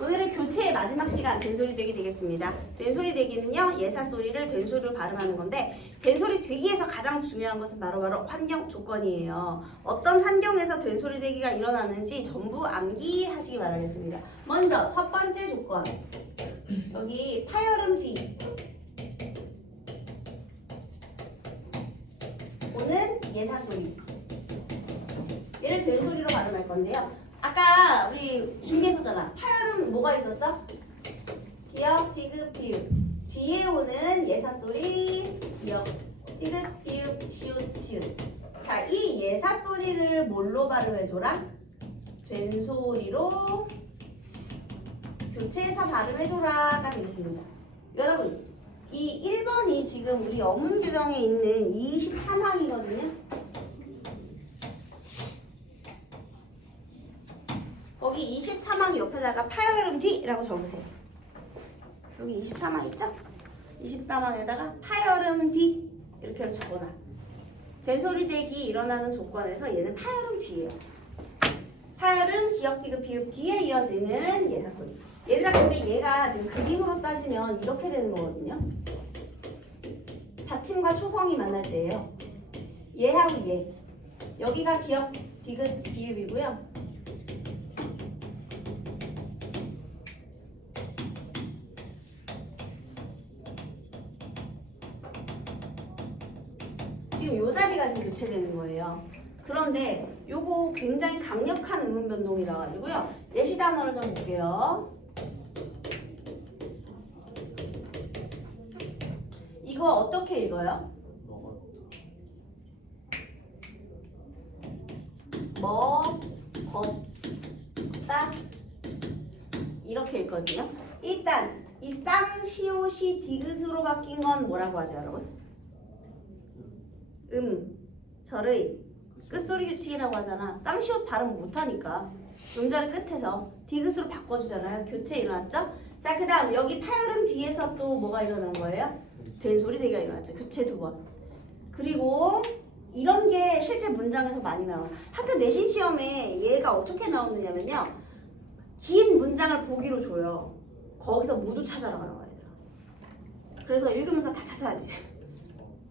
오늘은 교체의 마지막 시간 된소리되기 되겠습니다. 된소리되기는요, 예사소리를 된소리로 발음하는 건데 된소리되기에서 가장 중요한 것은 바로 환경 조건이에요. 어떤 환경에서 된소리되기가 일어나는지 전부 암기하시기 바라겠습니다. 먼저 첫 번째 조건, 여기 파열음 뒤 오는 예사소리, 얘를 된소리로 발음할 건데요. 아까 우리 준비했었잖아. 파열음 뭐가 있었죠? 기역, 디귿, 비읍. 뒤에 오는 예사소리, 기역, 디귿, 비읍, 시읒, 치읒. 자, 이 예사소리를 뭘로 발음해줘라? 된소리로 교체해서 발음해줘라가 되겠습니다. 여러분, 이 1번이 지금 우리 어문 규정에 있는 23항이거든요. 거기 23항 옆에다가 파열음 뒤라고 적으세요. 여기 23항 있죠? 23항에다가 파열음 뒤 이렇게 적어놔. 된소리되기 일어나는 조건에서 얘는 파열음 뒤예요. 파열음, 기역, 디귿, 비읍 뒤에 이어지는 예사소리. 얘들아, 근데 얘가 지금 그림으로 따지면 이렇게 되는 거거든요. 받침과 초성이 만날 때예요. 얘하고 얘. 여기가 기역, 디귿, 비읍이고요. 지금 요 자리가 지금 교체되는 거예요. 그런데 요거 굉장히 강력한 음운 변동이라 가지고요. 예시 단어를 좀 볼게요. 이거 어떻게 읽어요? 걷다 이렇게 읽거든요. 일단 이 쌍시옷이 디귿으로 바뀐 건 뭐라고 하죠, 여러분? 절의 끝소리 규칙이라고 하잖아. 쌍시옷 발음 못하니까 음절을 끝에서 디귿으로 바꿔주잖아요. 교체 일어났죠? 자, 그 다음 여기 파열음 뒤에서 또 뭐가 일어난 거예요? 된소리되기가 일어났죠. 교체 2번. 그리고 이런 게 실제 문장에서 많이 나와요. 학교 내신 시험에 얘가 어떻게 나오느냐면요, 긴 문장을 보기로 줘요. 거기서 모두 찾아라가 나와야 돼요. 그래서 읽으면서 다 찾아야 돼.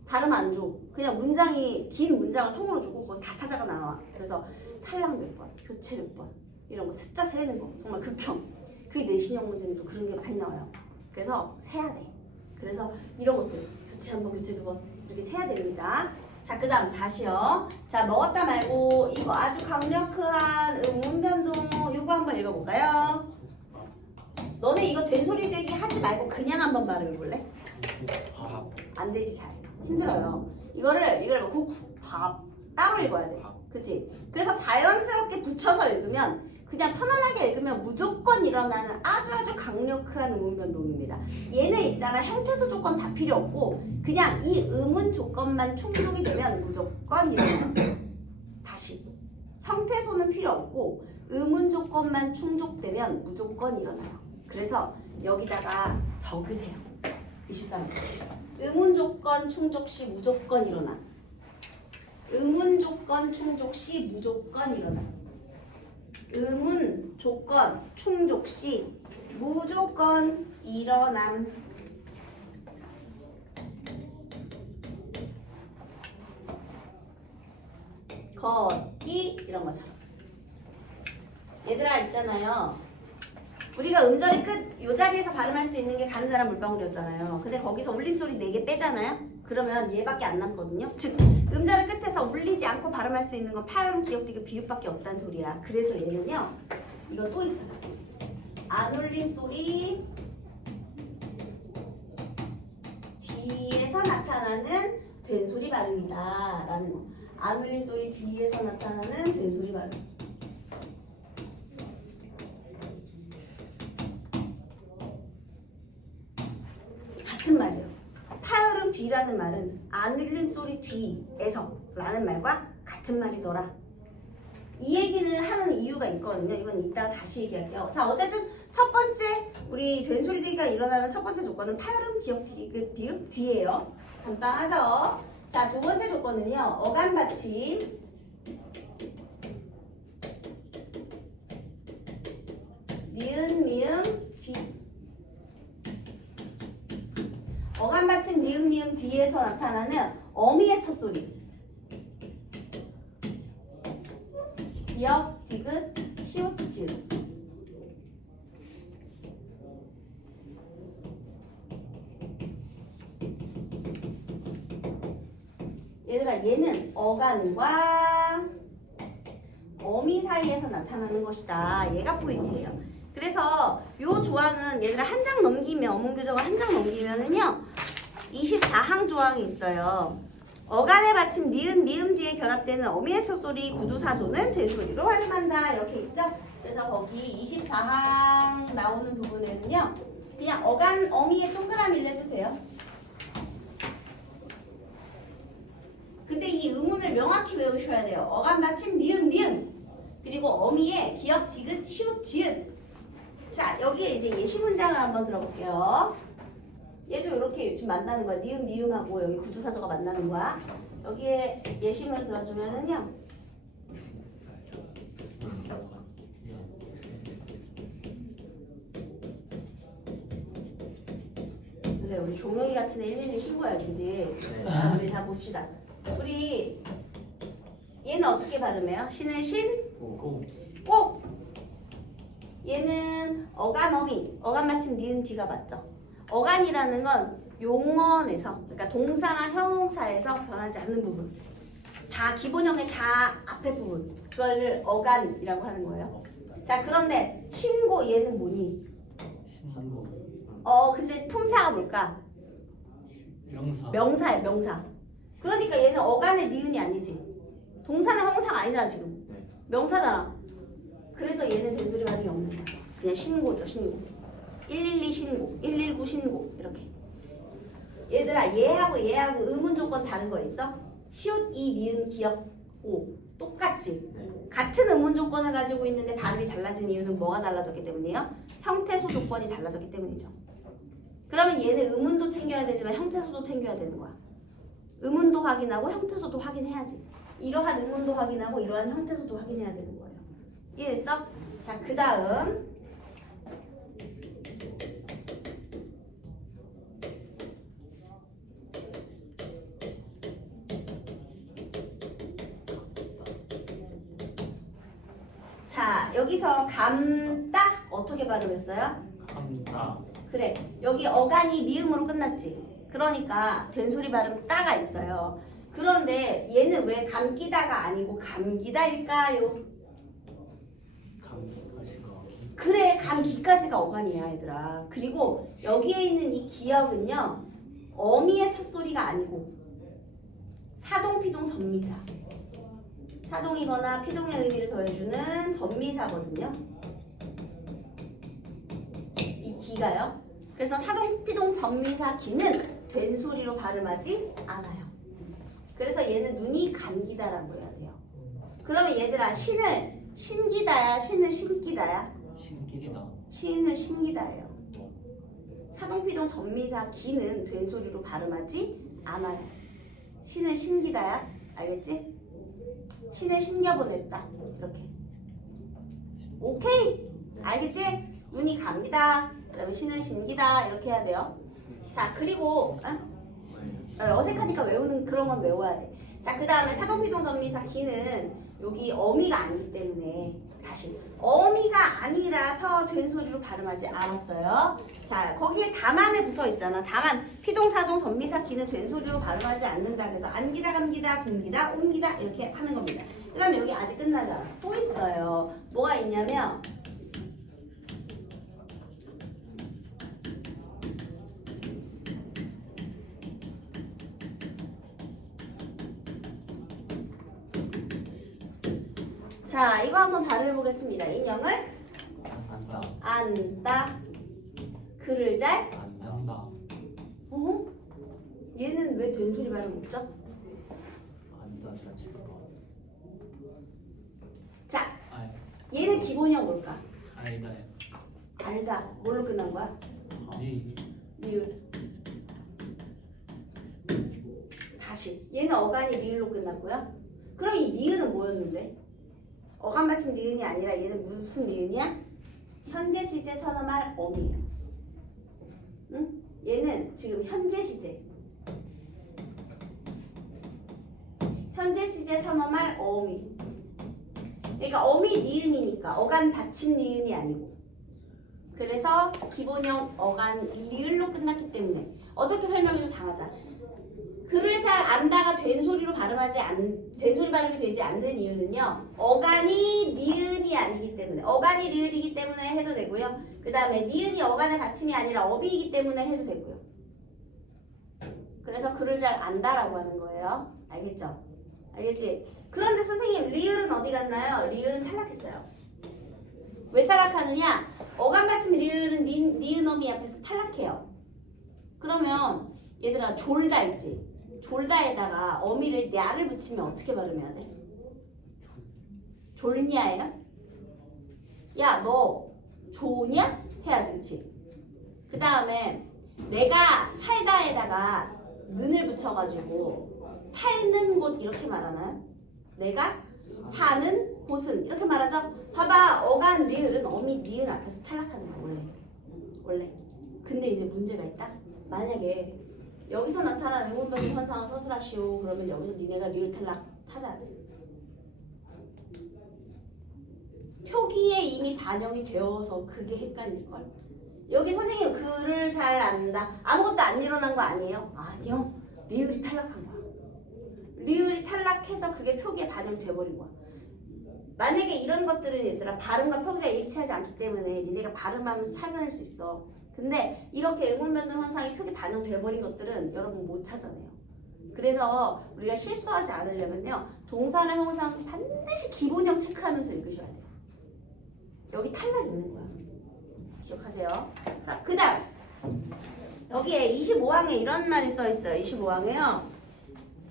발음 안 줘. 그냥 문장이 긴 문장을 통으로 주고 거기 다 찾아가 나와. 그래서 탈락 몇 번, 교체 몇 번, 이런 거 숫자 세는 거 정말 극혐. 그게 내신형 문제는 또 그런 게 많이 나와요. 그래서 세야 돼. 그래서 이런 것들 교체 한 번, 교체 2번 이렇게 세야 됩니다. 자, 그 다음 다시요. 자, 먹었다 말고 이거 아주 강력한 음운 변동 요거 한번 읽어볼까요? 너네 이거 된소리되기 하지 말고 그냥 한번 발음해볼래? 안 되지, 잘. 힘들어요. 이거를 밥 따로 읽어야 돼. 그치? 그래서 자연스럽게 붙여서 읽으면, 그냥 편안하게 읽으면 무조건 일어나는 아주 강력한 음운 변동입니다. 얘는 있잖아, 형태소 조건 다 필요 없고 그냥 이 음운 조건만 충족이 되면 무조건 일어나요. 다시, 형태소는 필요 없고 음운 조건만 충족되면 무조건 일어나요. 그래서 여기다가 적으세요. 23번. 음운 조건 충족 시 무조건 일어나. 음운 조건 충족 시 무조건 일어나. 음운 조건 충족 시 무조건 일어남. 걷기 이런 것처럼. 얘들아 있잖아요. 우리가 음절의 끝 요 자리에서 발음할 수 있는 게 가느다란 물방울이었잖아요. 근데 거기서 울림소리 4개 빼잖아요. 그러면 얘밖에 안 남거든요. 즉 음절의 끝에서 울리지 않고 발음할 수 있는 건 파열음, 기역, 디귿, 비읍밖에 없다는 소리야. 그래서 얘는요, 이거 또 있어요. 안 울림 소리 뒤에서 나타나는 된소리 발음이다 라는 거. 안 울림 소리 뒤에서 나타나는 된소리 발음. 같은 말이에요. 파열음 뒤라는 말은 안 울림 소리 뒤에서 라는 말과 같은 말이더라. 이 얘기는 하는 이유가 있거든요. 이건 이따가 다시 얘기할게요. 자, 어쨌든 첫 번째 우리 된소리되기가 일어나는 첫 번째 조건은 파열음, 기역, 디귿, 비읍 뒤예요. 간단하죠? 자, 두 번째 조건은요, 어간 받침. 니은, 미음, 어감 받침 니은 니은 뒤에서 나타나는 어미의 첫 소리. 기역, 디귿, 시옷, 지읒. 얘들아, 얘는 어간과 어미 사이에서 나타나는 것이다. 얘가 포인트예요. 그래서 요 조항은 얘들아 한 장 넘기면, 어문 교정을 한 장 넘기면은요 24항 조항이 있어요. 어간의 받침 니은 미음 뒤에 결합되는 어미의 첫 소리 구두사조는 된소리로 활용한다. 이렇게 있죠. 그래서 거기 24항 나오는 부분에는요 그냥 어간 어미의 동그라미를 해주세요. 근데 이 의문을 명확히 외우셔야 돼요. 어간 받침 니은 미음 그리고 어미의 기역 디귿 시옷 지읒. 자, 여기에 이제 예시 문장을 한번 들어볼게요. 얘도 이렇게 지금 만나는 거야. 니은 미음하고 여기 구두사조가 만나는 거야. 여기에 예시문 들어주면은요. 그래, 우리 종영이 같은 애 112 신고해야지, 그지? 자, 우리 다 봅시다. 우리 얘는 어떻게 발음해요? 신은 신, 꼭. 얘는 어간 어미, 어간 받침 니은 뒤가 맞죠? 어간이라는 건 용언에서, 그러니까 동사나 형용사에서 변하지 않는 부분, 다 기본형의 다 앞에 부분, 그걸 어간이라고 하는 거예요. 자, 그런데 신고 얘는 뭐니? 근데 품사가 뭘까? 명사예요, 명사. 그러니까 얘는 어간의 니은이 아니지. 동사나 형용사가 아니잖아 지금. 명사잖아. 그래서 얘는 된소리 발음이 없는 거야. 그냥 신고죠, 신고. 112 신고, 119 신고 이렇게. 얘들아, 얘하고 의문 조건 다른 거 있어? 시옷, 이, 니은, 기역, 오 똑같지? 같은 의문 조건을 가지고 있는데 발음이 달라진 이유는 뭐가 달라졌기 때문이에요? 형태소 조건이 달라졌기 때문이죠. 그러면 얘는 의문도 챙겨야 되지만 형태소도 챙겨야 되는 거야. 의문도 확인하고 형태소도 확인해야지. 이러한 의문도 확인하고 이러한 형태소도 확인해야 되는 거예요. 이해됐어? 자, 그 다음 자, 여기서 감다 어떻게 발음했어요? 감다. 그래, 여기 어간이 미음으로 끝났지. 그러니까 된소리 발음 따가 있어요. 그런데 얘는 왜 감기다가 아니고 감기다일까요? 그래, 감기까지가 어간이야, 얘들아. 그리고 여기에 있는 이 기역은요 어미의 첫 소리가 아니고 사동, 피동, 전미사, 사동이거나 피동의 의미를 더해주는 전미사거든요. 이 기가요. 그래서 사동, 피동, 전미사 기는 된소리로 발음하지 않아요. 그래서 얘는 눈이 감기다라고 해야 돼요. 그러면 얘들아, 신을 신기다야, 신을 신기다야? 신을 신기다예요. 사동, 피동, 전미사 기는 된소리로 발음하지 않아요. 신을 신기다야, 알겠지? 신을 신겨보냈다, 이렇게. 오케이? 알겠지? 눈이 감기다, 그다음에 신을 신기다, 이렇게 해야 돼요. 자, 그리고 어색하니까 외우는 그런 건 외워야 돼. 자, 그 다음에 사동, 피동, 전미사 기는 여기 어미가 아니기 때문에 다시 어미가 아니라서 된소리로 발음하지 않았어요. 자, 거기에 다만에 붙어 있잖아. 다만 피동, 사동, 전미사 기는 된소리로 발음하지 않는다. 그래서 안기다, 감기다, 금기다, 옮기다 이렇게 하는 겁니다. 그 다음에 여기 아직 끝나지 않았어. 또 있어요. 뭐가 있냐면 자, 이거 한번 발음해 보겠습니다. 인형을 안다, 글을 잘 안다. 얘는 왜 된소리 발음 없죠? 안다 자체가. 자, 얘는 기본형 뭘까? 알다요. 알다. 뭘로 끝난 거야? 리을. 다시. 얘는 어간이 리을로 끝났고요. 그럼 이 니은은 뭐였는데? 어간 받침 니은이 아니라 얘는 무슨 니은이야? 현재 시제 선언할 어미예요. 응? 얘는 지금 현재 시제. 현재 시제 선어말 어미. 그러니까 어미 니은이니까 어간 받침 니은이 아니고. 그래서 기본형 어간 리을로 끝났기 때문에 어떻게 설명해도 당하자. 글을 잘 안다가 된 소리로 된 소리 발음이 되지 않는 이유는요. 어간이 니은이 아니기 때문에 어간이 리을이기 때문에 해도 되고요. 그 다음에 니은이 어간의 받침이 아니라 어비이기 때문에 해도 되고요. 그래서 글을 잘 안다라고 하는 거예요. 알겠죠? 알겠지? 그런데 선생님 리을은 어디 갔나요? 리을은 탈락했어요. 왜 탈락하느냐? 어간 받침 리을은 니은 어미 앞에서 탈락해요. 그러면 얘들아 졸다 있지? 졸다에다가 어미를 야를 붙이면 어떻게 발음해야 돼? 졸냐예요? 야 너 조냐? 해야지 그치? 그 다음에 내가 살다에다가 는을 붙여가지고 살는 곳 이렇게 말하나요? 내가 사는 곳은 이렇게 말하죠? 봐봐 어간 리을은 어미 니은 앞에서 탈락하는 거야 원래. 근데 이제 문제가 있다? 만약에 여기서 나타난 의문변의 현상을 서술하시오. 그러면 여기서 니네가 리을 탈락 찾아야 돼. 표기에 이미 반영이 되어서 그게 헷갈릴걸. 여기 선생님 글을 잘 안다. 아무것도 안 일어난 거 아니에요? 아니요. 리을이 탈락한 거야. 리을이 탈락해서 그게 표기에 반영돼버린 거야. 만약에 이런 것들은 얘들아 발음과 표기가 일치하지 않기 때문에 니네가 발음하면서 찾아낼 수 있어. 근데 이렇게 의문변동 현상이 표기 반영돼버린 것들은 여러분 못 찾아내요. 그래서 우리가 실수하지 않으려면요. 동사나 형상 반드시 기본형 체크하면서 읽으셔야 돼요. 여기 탈락 있는 거야. 기억하세요. 그 다음 여기에 25항에 이런 말이 써있어요. 25항에요.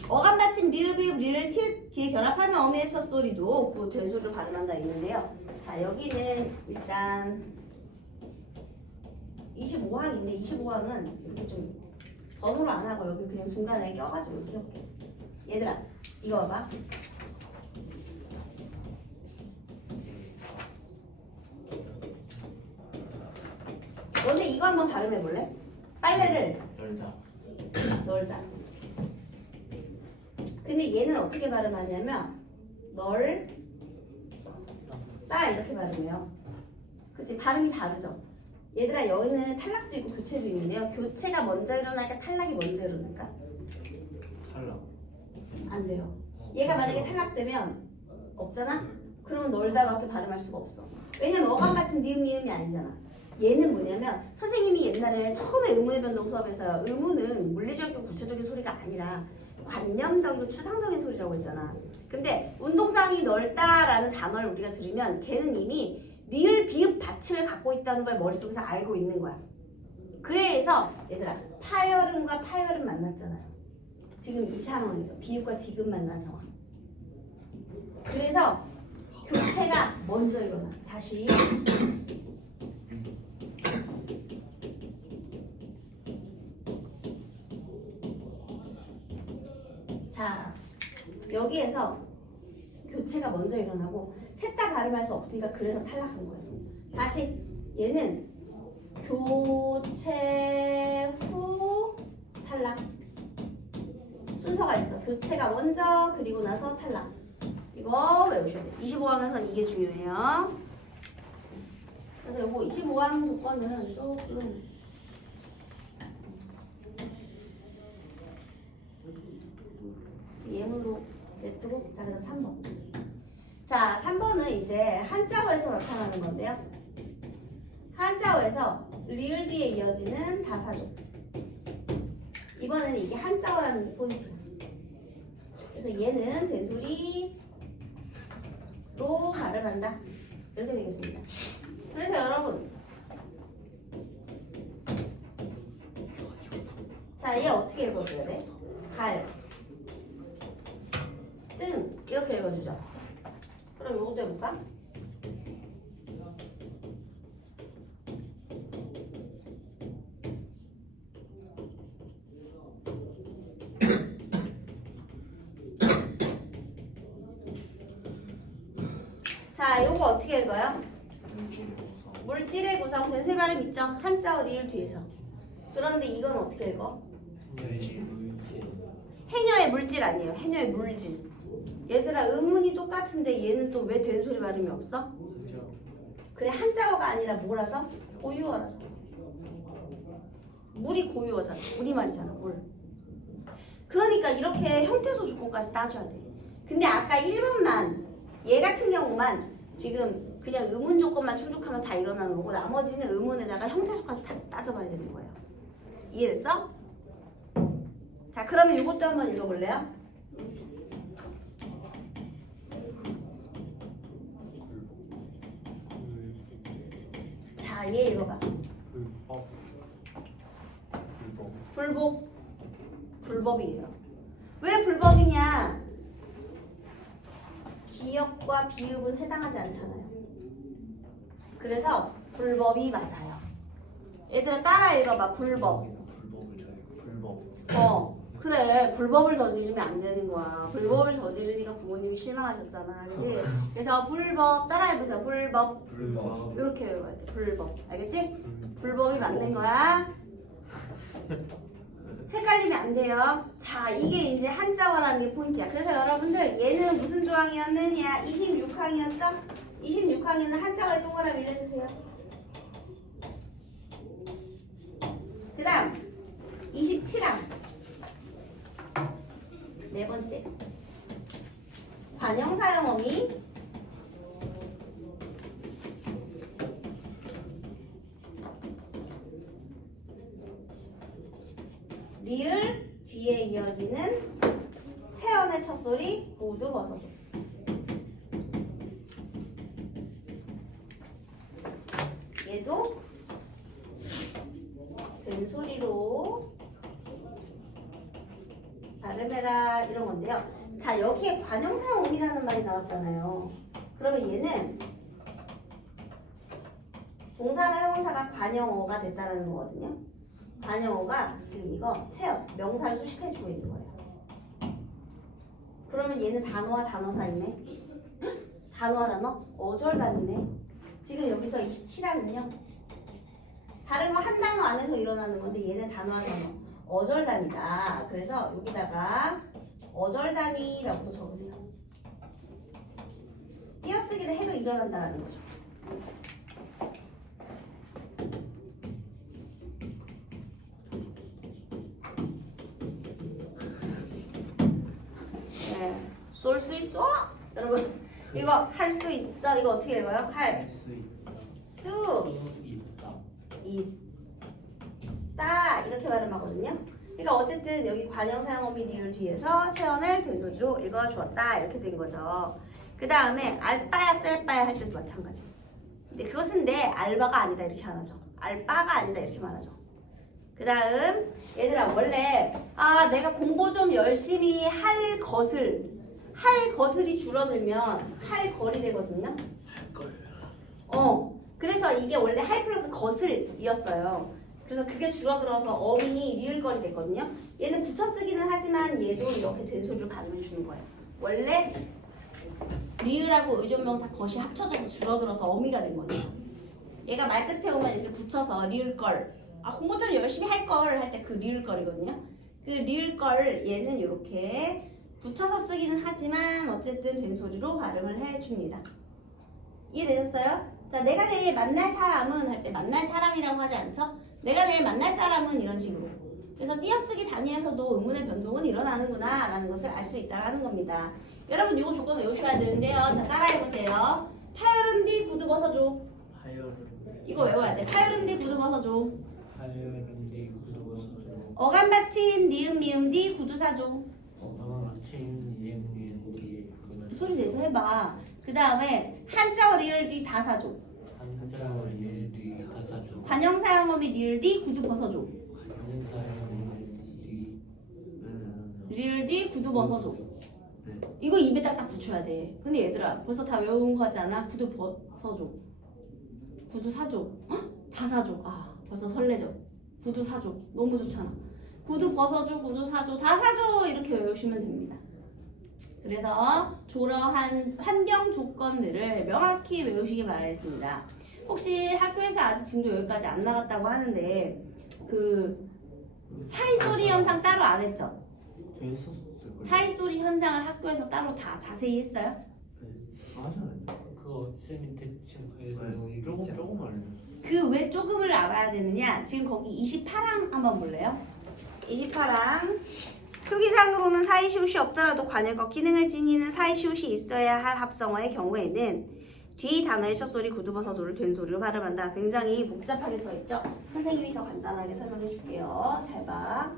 어감 받침 리을 비읍 리을 티 뒤에 결합하는 어미의 첫 소리도 그 된소리로 발음한다 있는데요. 자 여기는 일단 25항인데 25항은 이렇게 좀 번호로 안 하고 여기 그냥 중간에 껴가지고 이렇게 해볼게요. 얘들아 이거 봐봐. 너네 이거 한번 발음해볼래? 빨래를 널다. 근데 얘는 어떻게 발음하냐면 널다 이렇게 발음해요. 그치? 발음이 다르죠? 얘들아 여기는 탈락도 있고 교체도 있는데요. 교체가 먼저 일어날까 탈락이 먼저 일어날까? 탈락. 안 돼요. 얘가 만약에 탈락되면 없잖아? 그러면 널다밖에 발음할 수가 없어. 왜냐면 어감 같은 니음이 아니잖아. 얘는 뭐냐면 선생님이 옛날에 처음에 의문의 변동 수업에서 의문은 물리적이고 구체적인 소리가 아니라 관념적이고 추상적인 소리라고 했잖아. 근데 운동장이 넓다라는 단어를 우리가 들으면 걔는 이미 리을 비읍 받침을 갖고 있다는 걸 머릿속에서 알고 있는 거야. 그래서 얘들아 파열음과 파열음 만났잖아요. 지금 이 상황이죠. 비읍과 디귿 만난 상황. 그래서 교체가 먼저 일어나. 다시 자 여기에서 교체가 먼저 일어나고 셋 다 발음할 수 없으니까 그래서 탈락한 거예요. 다시 얘는 교체 후 탈락 순서가 있어. 교체가 먼저 그리고 나서 탈락. 이거 외우셔야 돼요. 25항에서는 이게 중요해요. 그래서 요거 25항 조건은 조금 예문으로 냅두고 자 그다음 3번. 자 3번은 이제 한자어에서 나타나는 건데요. 한자어에서 리을 뒤에 이어지는 다사조. 이번에는 이게 한자어라는 게 포인트예요. 그래서 얘는 된소리로 발음한다. 이렇게 되겠습니다. 그래서 여러분 자 얘 어떻게 읽어줘야 돼? 갈, 뜬 이렇게 읽어주죠. 그럼 요것도 해볼까? 자, 요거 어떻게 읽어요? 물질의 구성, 된소리 발음 있죠? 한자어 리을 뒤에서. 그런데 이건 어떻게 읽어? 물질. 해녀의 물질 아니에요. 해녀의 물질. 얘들아 음운이 똑같은데 얘는 또 왜 된소리 발음이 없어? 그래 한자어가 아니라 뭐라서? 고유어라서. 물이 고유어잖아. 우리말이잖아. 물. 그러니까 이렇게 형태소 조건까지 따줘야 돼. 근데 아까 1번만 얘 같은 경우만 지금 그냥 의문 조건만 충족하면 다 일어나는 거고 나머지는 의문에다가 형태소까지 다 따져봐야 되는 거예요. 이해됐어? 자 그러면 이것도 한번 읽어볼래요? 자 얘 읽어봐. 불법. 불법이에요. 왜 불법이냐? 기역과 비읍은 해당하지 않잖아요. 그래서 불법이 맞아요. 얘들아 따라 읽어봐. 불법. 그래. 불법을 저지르면 안 되는 거야. 불법을 저지르니까 부모님이 실망하셨잖아. 그지? 그래서 불법 따라 해보세요. 불법. 이렇게 외워야 돼. 불법. 알겠지? 불법이 맞는 거야. 헷갈리면 안 돼요. 자, 이게 이제 한자어라는 게 포인트야. 그래서 여러분들 얘는 무슨 조항이었느냐? 26항이었죠? 26항에는 한자어에 동그라미 해주세요. 그 다음 27항 네 번째 관형사용어미 리을 뒤에 이어지는 체언의 첫소리 구두 벗어줘. 얘도 된소리로 발음해라 이런 건데요. 자 여기에 관형사용음이라는 말이 나왔잖아요. 그러면 얘는 동사나 형용사가 관형어가 됐다는 거거든요. 관형어가 지금 이거 체험, 명사를 수식해주고 있는 거예요. 그러면 얘는 단어와 단어 사이네. 단어와 단어? 어절단이네. 지금 여기서 27항은요. 다른 거 한 단어 안에서 일어나는 건데 얘는 단어와 단어. 어절단이다. 그래서 여기다가 어절단이라고 적으세요. 띄어쓰기를 해도 일어난다는 거죠. 쏠 수 있어? 여러분 이거 할 수 있어? 이거 어떻게 읽어요? 할 수 있다 이렇게 발음하거든요. 그러니까 어쨌든 여기 관형사용어미 리을 뒤에서 체언을 된소리로 읽어주었다 이렇게 된 거죠. 그 다음에 알바야 셀바야 할 때도 마찬가지. 근데 그것은 내 알바가 아니다 이렇게 안 하죠. 알바가 아니다 이렇게 말하죠. 그 다음 얘들아 원래 내가 공부 좀 열심히 할 것을이 줄어들면 할 걸이 되거든요. 그래서 이게 원래 할 플러스 것을이었어요. 그래서 그게 줄어들어서 어민이 리을걸이 됐거든요. 얘는 붙여쓰기는 하지만 얘도 이렇게 된소리로 발음해 주는 거예요. 원래 리을하고 의존명사 것이 합쳐져서 줄어들어서 어미가 된 거예요. 얘가 말 끝에 오면 이렇게 붙여서 리을걸 공부 좀 열심히 할 걸 할 때 그 리을걸이거든요. 그 리을걸 얘는 이렇게 붙여서 쓰기는 하지만 어쨌든 된소리로 발음을 해줍니다. 이해되셨어요? 자, 내가 내일 만날 사람은 할 때 만날 사람이라고 하지 않죠? 내가 내일 만날 사람은 이런 식으로. 그래서 띄어쓰기 단위에서도 의문의 변동은 일어나는구나 라는 것을 알 수 있다는 겁니다. 여러분 이거 조건 외우셔야 되는데요. 자, 따라해보세요. 파열음 뒤 구두 벗어줘. 이거 외워야 돼. 파열음 뒤 구두 벗어줘. 어감 받침 니은 미음 뒤 구두 사줘. 소리 내서 해봐. 그 다음에 한자어 리을 뒤 다 사줘. 관형사용어미 리을 뒤 구두 벗어줘. 리을 뒤 구두 벗어줘. 이거 입에 딱딱 붙여야 돼. 근데 얘들아 벌써 다 외운 거 같지 않아? 구두 벗어줘. 구두 사줘. 다 사줘. 벌써 설레죠. 구두 사줘. 너무 좋잖아. 구두 벗어줘. 구두 사줘. 다 사줘. 이렇게 외우시면 됩니다. 그래서 저러한 환경 조건들을 명확히 외우시기 바라겠습니다. 혹시 학교에서 아직 진도 여기까지 안 나갔다고 하는데 그 사이소리 현상 따로 안 했죠? 저 했었을 거예요. 사이소리 현상을 학교에서 따로 다 자세히 했어요? 하지 않았나요? 그거 쌤이 대충 네, 조금 알려줬어요. 그 왜 조금을 알아야 되느냐? 지금 거기 28항 한번 볼래요? 28항 표기상으로는 사이시옷이 없더라도 관열과 기능을 지니는 사이시옷이 있어야 할 합성어의 경우에는 뒤 단어의 첫 소리 구두버섯소를 된 소리로 발음한다. 굉장히 복잡하게 써있죠? 선생님이 더 간단하게 설명해 줄게요. 잘 봐.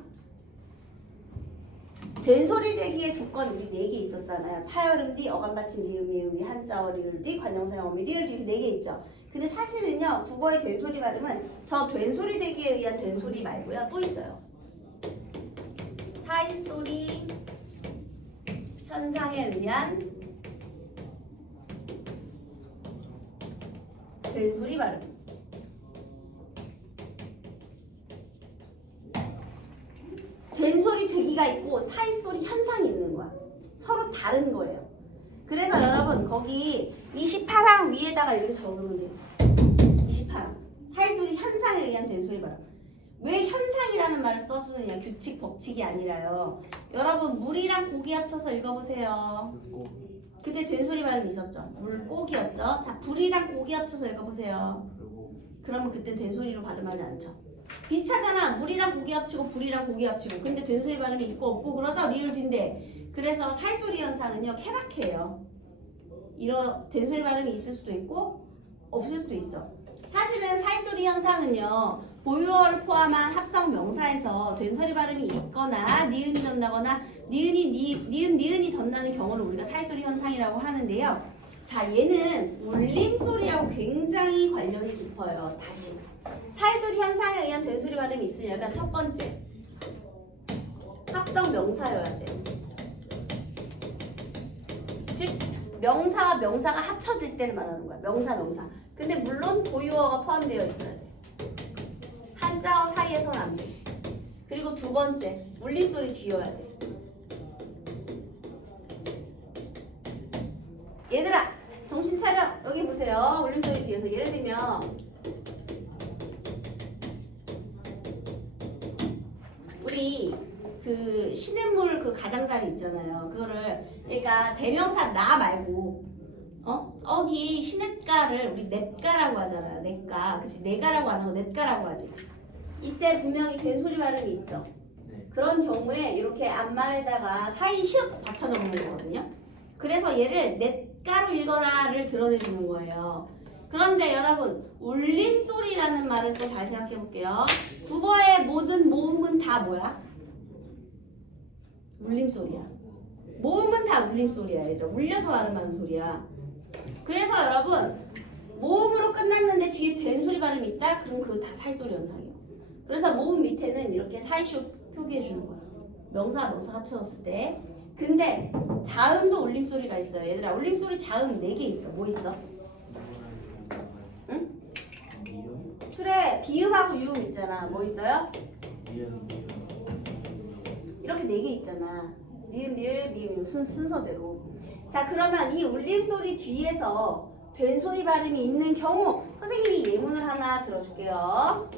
된 소리 되기의 조건 우리 4개 있었잖아요. 파열음 뒤, 어감받침 니은, 미음, 미, 한자어, 리을 뒤, 관형사형, 어미, 리을 뒤 4개 있죠. 근데 사실은요, 국어의 된 소리 발음은 저 된 소리 되기에 의한 된 소리 말고요. 또 있어요. 사이소리 현상에 의한 된 소리 발음. 된 소리 되기가 있고 사이소리 현상이 있는 거야. 서로 다른 거예요. 그래서 여러분 거기 28항 위에다가 이렇게 적으면 돼요. 28항 사이소리 현상에 의한 된 소리 발음. 왜 현상이라는 말을 써주느냐, 규칙 법칙이 아니라요. 여러분 물이랑 고기 합쳐서 읽어보세요. 그때 된 소리 발음 있었죠? 물고기였죠? 자, 불이랑 고기 합쳐서 읽어보세요. 그러면 그때 된 소리로 발음하지 않죠. 비슷하잖아. 물이랑 고기 합치고 불이랑 고기 합치고. 근데 된 소리 발음이 있고 없고 그러죠? 리을 뒤인데. 그래서 사이소리 현상은요 케바케예요. 이런 된 소리 발음이 있을 수도 있고 없을 수도 있어. 사실은 사이소리 현상은요 보유어를 포함한 합성 명사에서 된 소리 발음이 있거나 니은이 덧나거나 니은이 덧나는 경우를 우리가 사이소리 현상이라고 하는데요. 자, 얘는 울림소리하고 굉장히 관련이 깊어요. 다시 사이소리 현상에 의한 된 소리 발음이 있으려면 첫 번째 합성 명사여야 돼. 즉 명사와 명사가 합쳐질 때를 말하는 거야. 명사. 근데 물론 보유어가 포함되어 있어야 돼. 한자어 사이에선 안 돼. 그리고 두 번째 울림소리 뒤여야 돼. 얘들아 정신 차려. 여기 보세요. 울림소리 뒤에서 예를 들면 우리 그 시냇물 그 가장자리 있잖아요. 그거를 그러니까 대명사 나 말고 저기 시냇가를 우리 냇가라고 하잖아요. 냇가. 그치? 내가라고 안 하고 냇가라고 하지. 이때 분명히 된 소리 발음이 있죠. 네. 그런 경우에 이렇게 앞말에다가 사이 시옷 받쳐 적는 거거든요. 그래서 얘를 냇가로 읽어라를 드러내주는 거예요. 그런데 여러분 울림소리라는 말을 또 잘 생각해 볼게요. 국어의 모든 모음은 다 뭐야? 울림소리야. 모음은 다 울림소리야. 얘들아. 울려서 발음하는 소리야. 그래서 여러분 모음으로 끝났는데 뒤에 된 소리 발음이 있다? 그럼 그거 다 사이소리 현상이에요. 그래서 모음 밑에는 이렇게 사이시옷 표기해 주는 거야. 명사 합쳐졌을 때. 근데 자음도 울림소리가 있어요. 얘들아 울림소리 자음 4개 있어. 뭐 있어? 응? 그래 비음하고 유음 있잖아. 뭐 있어요? 이렇게 4개 있잖아. 니은, 리을, 미음 순서대로. 자 그러면 이 울림소리 뒤에서 된 소리 발음이 있는 경우 선생님이 예문을 하나 들어줄게요.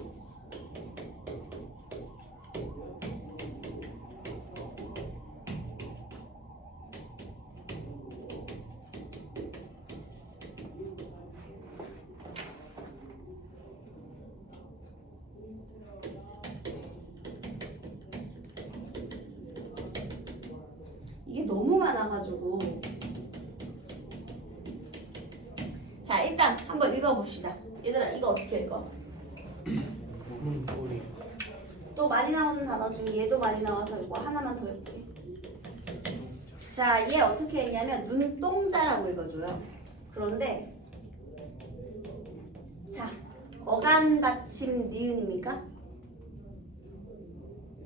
이게 너무 많아가지고 자 일단 한번 읽어봅시다. 얘들아 이거 어떻게 읽어? 소리. 또 많이 나오는 단어 중에 얘도 많이 나와서 이거 하나만 더 읽게. 자, 얘 어떻게 했냐면 눈동자라고 읽어줘요. 그런데 자, 어간 받침 니은입니까?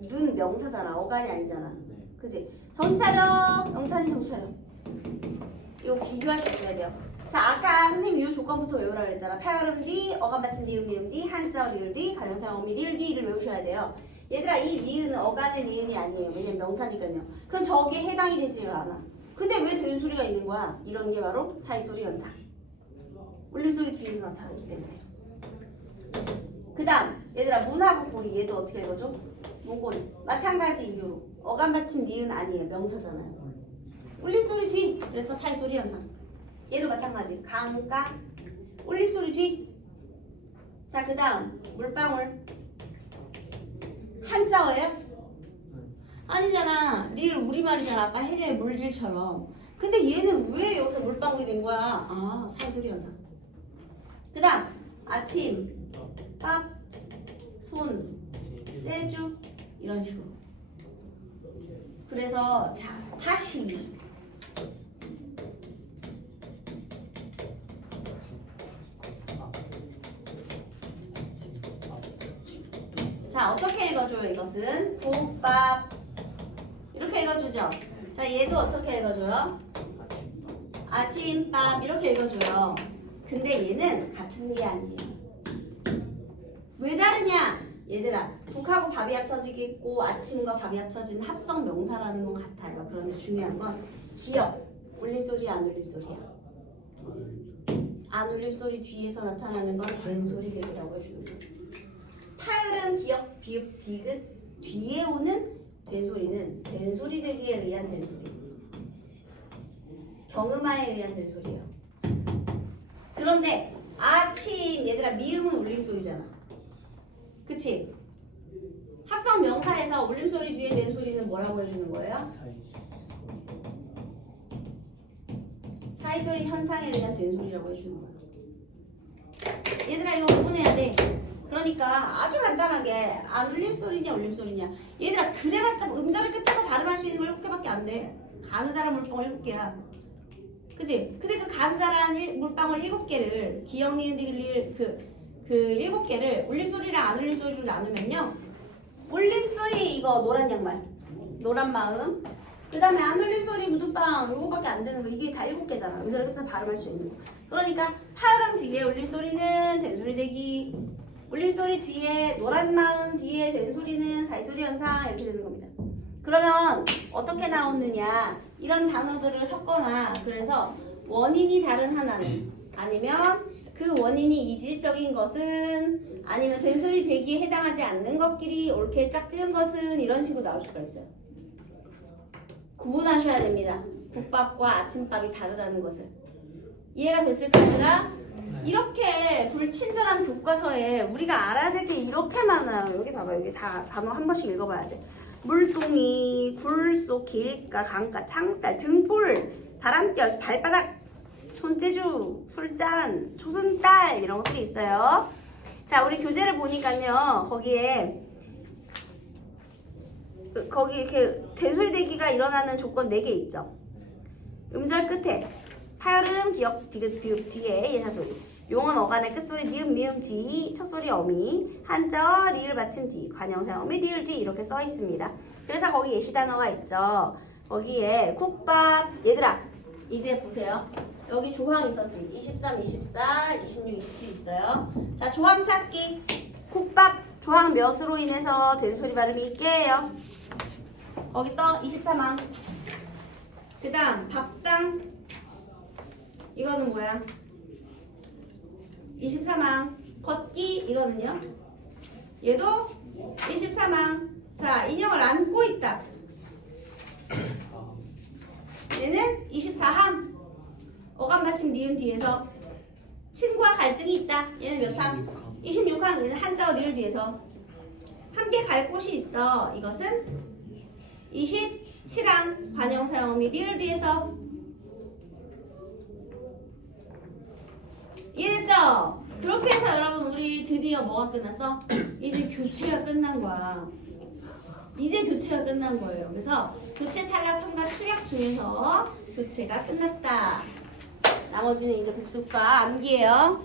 눈 명사잖아. 어간이 아니잖아. 그치? 정신 차려. 영찬이 정신 차려. 이거 비교할 수 있어야 돼요. 자, 아까 선생님이 이 조건부터 외우라 그랬잖아. 파열음 뒤, 어간 받침 니은, 미음 뒤, 한자어 리을 뒤, 관형사형 어미 리을 뒤를 외우셔야 돼요. 얘들아 이 니은은 어간의 니은이 아니에요. 왜냐면 명사니까요. 그럼 저기에 해당이 되지를 않아. 근데 왜 된 소리가 있는 거야? 이런 게 바로 사이소리 현상. 울림소리 뒤에서 나타나기 때문에. 그 다음 얘들아 문하고 꼬리 얘도 어떻게 읽어줘? 문꼬리. 마찬가지 이유로 어감 받침 니은 아니에요. 명사잖아요. 울림소리 뒤. 그래서 사이소리 현상. 얘도 마찬가지. 강가 울림소리 뒤. 자, 그 다음 물방울. 한자어예요? 아니잖아. 리을 우리말이잖아. 아까 해녀의 물질처럼. 근데 얘는 왜 여기서 물방울이 된 거야? 아, 사이소리 현상. 그 다음 아침, 밥, 손, 재주 이런 식으로. 그래서 자, 다시 자, 어떻게 읽어줘요? 이것은 국밥 이렇게 읽어주죠. 자, 얘도 어떻게 읽어줘요? 아침밥 이렇게 읽어줘요. 근데 얘는 같은 게 아니에요. 왜 다르냐? 얘들아, 국하고 밥이 합쳐지겠고 아침과 밥이 합쳐진 합성 명사라는 건 같아요. 그런데 중요한 건 기억. 울림소리 안 울림소리야. 안 울림소리 뒤에서 나타나는 건 된소리 되기라고 해주는 거예요. 파열음, 기억, 비읍, 디귿 뒤에 오는 된소리는 된소리 되기에 의한 된소리. 경음화에 의한 된소리예요. 그런데 아침 얘들아 미음은 울림소리잖아. 그치? 합성 명사에서 울림소리 뒤에 된소리는 뭐라고 해주는 거예요? 사이소리 현상에 의한 된소리라고 해주는 거예요. 얘들아 이거 구분해야 돼. 그러니까 아주 간단하게 안 울림소리냐 울림소리냐. 얘들아 그래봤자 음절을 끝에서 발음할 수 있는 걸 7개밖에 안 돼. 가느다란 물방울 7개야. 그치? 근데 그 가느다란 물방울 7개를 기억, 니은, 디귿, 그 7개를 울림소리랑 안 울림소리로 나누면요. 울림소리 이거 노란 양말, 노란 마음. 그 다음에 안 울림소리 무드빵 요거밖에 안 되는 거. 이게 다 7개잖아. 음절을 끝에서 발음할 수 있는 거. 그러니까 파열음 뒤에 울림소리는 된소리 되기. 울림소리 뒤에 노란 마음 뒤에 된소리는 사이소리 현상 이렇게 되는 겁니다. 그러면 어떻게 나오느냐? 이런 단어들을 섞거나 그래서 원인이 다른 하나는 아니면 그 원인이 이질적인 것은 아니면 된소리 되기에 해당하지 않는 것끼리 옳게 짝지은 것은 이런 식으로 나올 수가 있어요. 구분하셔야 됩니다. 국밥과 아침밥이 다르다는 것을. 이해가 됐을까 얘들아? 이렇게 불친절한 교과서에 우리가 알아야 될 게 이렇게 많아요. 여기 봐봐. 여기 다 단어 한 번씩 읽어봐야 돼. 물동이, 굴속, 길가, 강가, 창살, 등불, 바람결, 발바닥, 손재주, 술잔, 초승달 이런 것들이 있어요. 자, 우리 교재를 보니까요. 거기 이렇게 된소리 대기가 일어나는 조건 4개 있죠. 음절 끝에 파열음, 기억, 디귿, 비읍 뒤에 예사소리. 용언 어간의 끝소리 니은, 미음 뒤, 첫소리 어미, 한자, 리을 받침 뒤, 관형사 어미, 리을 뒤 이렇게 써 있습니다. 그래서 거기 예시 단어가 있죠. 거기에 국밥, 얘들아 이제 보세요. 여기 조항 있었지. 23, 24, 26, 27 있어요. 자, 조항 찾기. 국밥 조항 몇으로 인해서 된소리 발음이 있게 해요. 거기 써 23항. 그 다음 밥상. 이거는 뭐야? 23항. 걷기 이거는요? 얘도 23항. 자, 인형을 안고 있다. 얘는 24항. 어감 받침 니은 뒤에서 친구와 갈등이 있다. 얘는 몇 항? 26항. 얘는 한자어 리을 뒤에서 함께 갈 곳이 있어. 이것은 27항. 관형사형이 리을 뒤에서. 이해됐죠? 그렇게 해서 여러분 우리 드디어 뭐가 끝났어? 이제 교체가 끝난 거야. 이제 교체가 끝난 거예요. 그래서 교체, 탈락, 첨가, 축약 중에서 교체가 끝났다. 나머지는 이제 복습과 암기예요.